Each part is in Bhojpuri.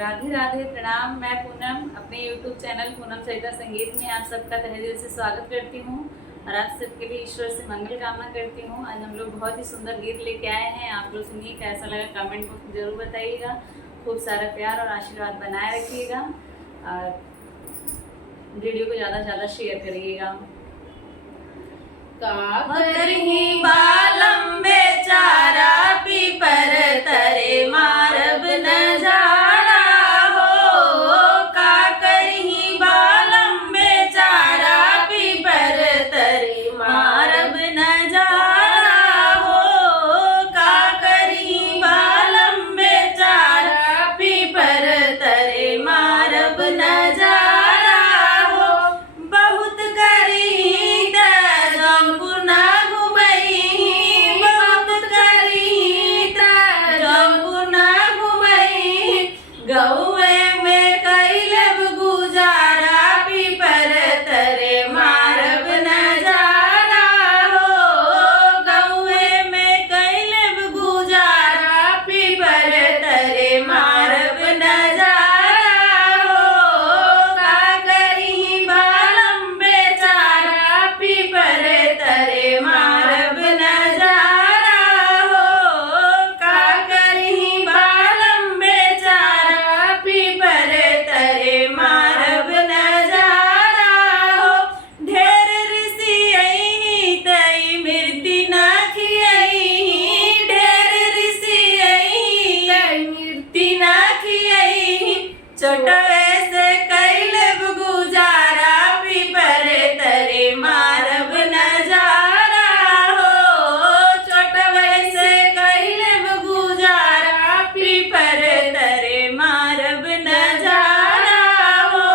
राधे राधे, प्रणाम। मैं पूनम अपने YouTube चैनल पूनम सरिता संगीत में आप सबका तहे दिल से स्वागत करती हूँ और आप सबके लिए ईश्वर से मंगल कामना करती हूँ। आज हम लोग बहुत ही सुंदर गीत लेके आए हैं। आप लोग सुनिए, कैसा लगा कमेंट बॉक्स में जरूर बताइएगा। खूब सारा प्यार और आशीर्वाद बनाए रखिएगा और वीडियो को ज़्यादा से ज़्यादा शेयर करिएगा। बालम बेचारा पीपर तरे मारब नजारा हो, का करही बालम बेचारा पीपर तरे मारब नजारा हो, का करही बालम बेचारा पीपर तरे मारब नजारा हो। बहुत करही जौनपुर ना घुमई, बहुत करही जौनपुर ना घुमई, गौए में कैलब गुजारा पीपर तरे मारब नजारा हो, गौए में कैलब गुजारा पीपर तरे मारब नजारा हो, का करही बालम बेचारा पीपर तरे मारब नजारा हो, का करही बालम बेचारा पीपर तरे मारब नजारा हो। ढेर ऋषि तई मृति ना खियई, ढेर ऋषि तई मृति ना खियई, चोटवे से कैलब गुजारा पीपर तरे मारब नजारा हो, चोटवे से कैलब गुजारा पीपर तरे मारब नजारा हो,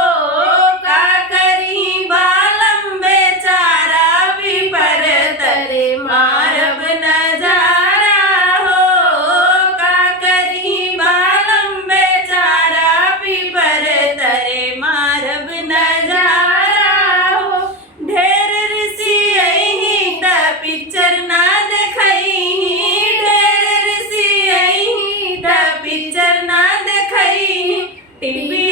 का करही बालम बेचारा पीपर तरे मारब नजारा हो, का करही बालम बेचारा पीपर तरे मारब नजारा हो। ढेर ऋषि त पिक्चर ना देखई, ढेर ऋषि त पिक्चर ना देखई, टीवी